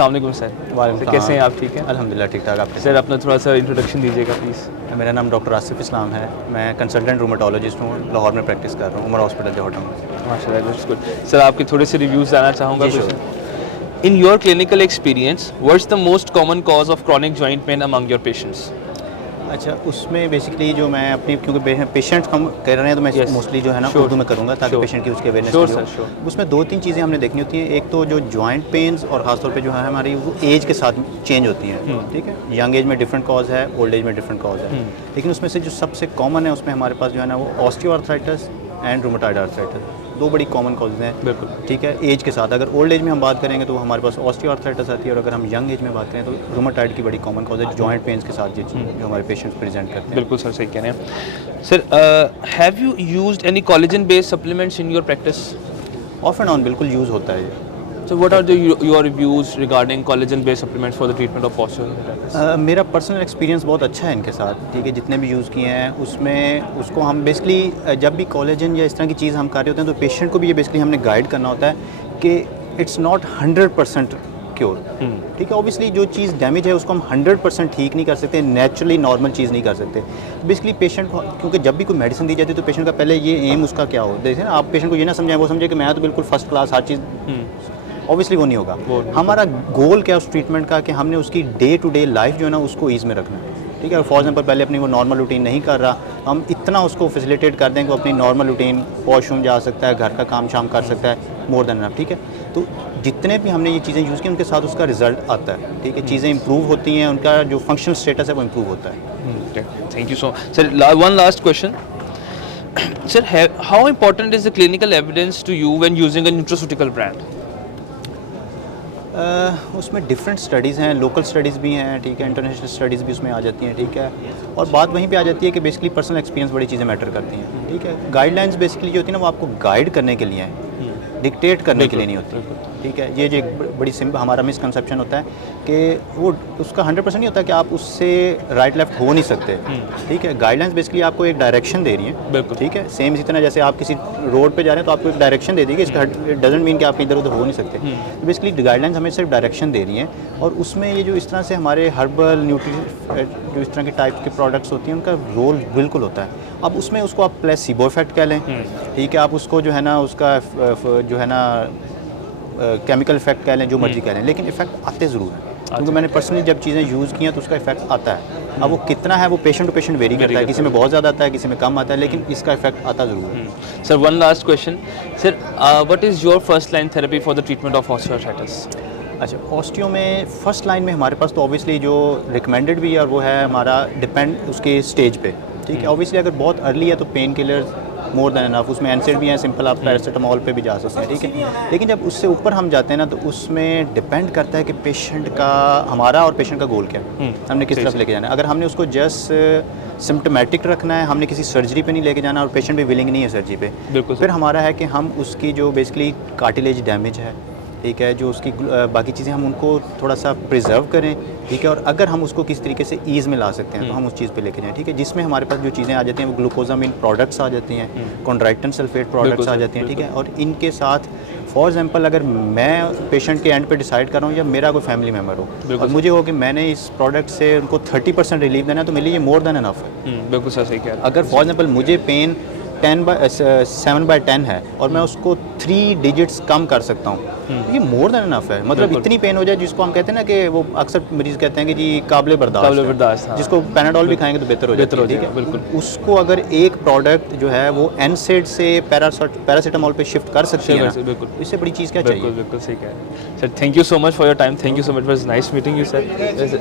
अस्सलाम वालेकुम सर। वालेकुम कैसे हैं आप? ठीक हैं अल्हम्दुलिल्लाह ठीक ठाक। आप सर, अपना थोड़ा सा इंट्रोडक्शन दीजिएगा प्लीज़। मेरा नाम डॉक्टर आसिफ इस्लाम है। मैं कंसल्टेंट रूमेटोलॉजिस्ट हूँ, लाहौर में प्रैक्टिस कर रहा हूँ, उमर हॉस्पिटल जोहटा में। माशाल्लाह, दैट्स गुड। सर, आपके थोड़े से रिव्यूज़ जानना चाहूँगा। जी, in your clinical experience, what's the most common cause of chronic joint pain among your patients? अच्छा, उसमें बेसिकली जो मैं अपनी, क्योंकि पेशेंट हम कह रहे हैं तो मैं मोस्टली जो है ना उर्दू में करूँगा ताकि पेशेंट की उसकी अवेयरनेस हो। उसमें 2-3 चीज़ें हमने देखनी होती हैं। एक तो जो जॉइंट पेन्स और ख़ासतौर पे जो है हमारी वो एज के साथ चेंज होती हैं, ठीक है। यंग एज में डिफरेंट कॉज है, ओल्ड एज में डिफरेंट कॉज है, लेकिन उसमें से जो सबसे कॉमन है उसमें हमारे पास जो है ना वो ऑस्टियोआर्थराइटिस एंड रूमेटॉइड आर्थराइटिस, 2 बड़ी कॉमन कॉजेज़ हैं। बिल्कुल, ठीक है। एज के साथ अगर ओल्ड एज में हम बात करेंगे तो हमारे पास ऑस्टियोआर्थराइटिस आती है, और अगर हम यंग एज में बात करें तो रूमेटॉइड की बड़ी कॉमन कॉज है जॉइंट पेन्स के साथ जो हमारे पेशेंट्स प्रेजेंट करते हैं। बिल्कुल सर, सही कह रहे हैं। Sir, have you used any collagen based supplements in your practice? Of and on बिल्कुल यूज़ होता है ये। So what are your reviews regarding collagen based supplements for the treatment of osteoarthritis? मेरा पर्सनल एक्सपीरियंस बहुत अच्छा है इनके साथ, ठीक है। जितने भी यूज़ किए हैं उसमें उसको हम बेसिकली जब भी कोलेजन या इस तरह की चीज़ हम कर रहे होते हैं तो पेशेंट को भी ये बेसिकली हमने गाइड करना होता है कि इट्स नॉट 100% क्योर, ठीक है। ऑब्वियसली जो चीज़ डैमेज है उसको हम 100% ठीक नहीं कर सकते, नेचुरली नॉर्मल चीज़ नहीं कर सकते। बेसिकली पेशेंट को, क्योंकि जब भी कोई मेडिसिन दी जाती है तो पेशेंट का पहले ये एम उसका क्या हो, देखिए ना, आप पेशेंट को ये ना समझाएं, वो समझे कि मैं तो बिल्कुल फर्स्ट क्लास हर चीज़, ऑब्वियसली वो नहीं होगा। हमारा गोल क्या है उस ट्रीटमेंट का कि हमने उसकी डे टू डे लाइफ जो है ना उसको ईज़ में रखना है, ठीक है। फॉर एग्जांपल पहले अपनी वो नॉर्मल रूटीन नहीं कर रहा, हम इतना उसको फैसिलिटेट कर दें कि वो अपनी नॉर्मल रूटीन, वॉशरूम जा सकता है, घर का काम शाम कर सकता है, मोर देन एनफ, ठीक है। तो जितने भी हमने ये चीज़ें यूज़ की उनके साथ उसका रिजल्ट आता है, ठीक है। चीज़ें इंप्रूव होती हैं, उनका जो फंक्शनल स्टेटस है वो इंप्रूव होता है। Thank you so much sir. One last question sir, how important is the clinical evidence to you when using a nutraceutical brand? उसमें डिफरेंट स्टडीज़ हैं, लोकल स्टडीज़ भी हैं, ठीक है, इंटरनेशनल स्टडीज़ भी उसमें आ जाती हैं, ठीक है। और बात वहीं पे आ जाती है कि बेसिकली पर्सनल एक्सपीरियंस बड़ी चीज़ें मैटर करती हैं, ठीक है। गाइडलाइंस बेसिकली जो होती है ना वो आपको गाइड करने के लिए हैं, डिक्टेट करने के लिए नहीं होती, ठीक है। ये जो एक बड़ी हमारा मिसकंसेप्शन होता है कि वो उसका 100% नहीं होता कि आप उससे राइट लेफ्ट हो नहीं सकते, ठीक है। गाइडलाइंस बेसिकली आपको एक डायरेक्शन दे रही है, बिल्कुल, ठीक है। सेम इसी तरह जैसे आप किसी रोड पे जा रहे हैं तो आपको एक डायरेक्शन दे दी कि इसका डजंट मीन कि आप इधर उधर हो नहीं सकते। बेसिकली गाइडलाइंस हमें सिर्फ डायरेक्शन दे रही हैं, और उसमें ये जो इस तरह से हमारे हर्बल जो इस तरह के टाइप के प्रोडक्ट्स होती हैं उनका रोल बिल्कुल होता है। अब उसमें उसको आप प्लेसिबो इफेक्ट कह लें, ठीक है, आप उसको जो है ना उसका जो है ना केमिकल इफेक्ट कह लें, जो मर्जी कह लें, लेकिन इफेक्ट आते ज़रूर हैं, क्योंकि मैंने पर्सनली जब चीज़ें यूज़ की हैं तो उसका इफेक्ट आता है। अब वो कितना है वो पेशेंट टू पेशेंट वेरी करता है, किसी में बहुत ज़्यादा आता है, किसी में कम आता है, लेकिन इसका इफेक्ट आता ज़रूर है। Sir, one last question sir, what is your first line therapy for the treatment of osteoarthritis? अच्छा, ऑस्टियो में फर्स्ट लाइन में हमारे पास तो ऑब्वियसली जो रिकमेंडेड भी है और वो है हमारा डिपेंड उसके स्टेज पे, ठीक है। ऑब्वियसली अगर बहुत अर्ली है तो pain killers more than enough, उसमें एनसेड भी हैं, सिंपल आप पैरासीटामोल पे भी जा सकते हैं, ठीक है। लेकिन जब उससे ऊपर हम जाते हैं ना तो उसमें डिपेंड करता है कि पेशेंट का, हमारा और पेशेंट का गोल क्या है, हमने किस तरफ लेके जाना है। अगर हमने उसको जस्ट सिम्टोमेटिक रखना है, हमने किसी सर्जरी पे नहीं लेके जाना और पेशेंट भी विलिंग नहीं है सर्जरी पे, फिर हमारा है कि हम उसकी जो बेसिकली कार्टिलेज डैमेज है, ठीक है, जो उसकी बाकी चीज़ें हम उनको थोड़ा सा प्रिजर्व करें, ठीक है। और अगर हम उसको किस तरीके से ईज़ में ला सकते हैं तो हम उस चीज़ पे लेके जाएं, ठीक है। जिसमें हमारे पास जो चीज़ें आ जाती हैं वो ग्लूकोजामिन प्रोडक्ट्स आ जाती हैं, कॉन्ड्राइटिन सल्फेट प्रोडक्ट्स आ जाती हैं, ठीक है। और इनके साथ फॉर एग्जांपल अगर मैं पेशेंट के एंड पे डिसाइड कर रहा हूँ या मेरा कोई फैमिली मेम्बर हो और मुझे हो कि मैंने इस प्रोडक्ट से उनको 30% रिलीफ देना है तो मेरे लिए ये मोर देन एनफ है। बिल्कुल सही कह रहे हैं। अगर फॉर एग्जांपल मुझे पेन 7/10 है और मैं उसको 3 डिजिट्स कम कर सकता हूँ, ये मोर देन एनफ है। मतलब इतनी पेन हो जाए जिसको हम कहते हैं ना कि वो अक्सर मरीज़ कहते हैं कि जी काबिल बर्दाश्त, जिसको पैनाडोल भी खाएंगे तो बेहतर हो जाएगा, ठीक है। बिल्कुल, उसको अगर एक प्रोडक्ट जो है वो एनसेड से पैरासीटामोल पे शिफ्ट कर सकते हैं, बिल्कुल, इससे बड़ी चीज़ क्या चाहिए। बिल्कुल सही कह रहे हैं sir. Thank you so much for your time, thank you so much, was nice meeting you sir.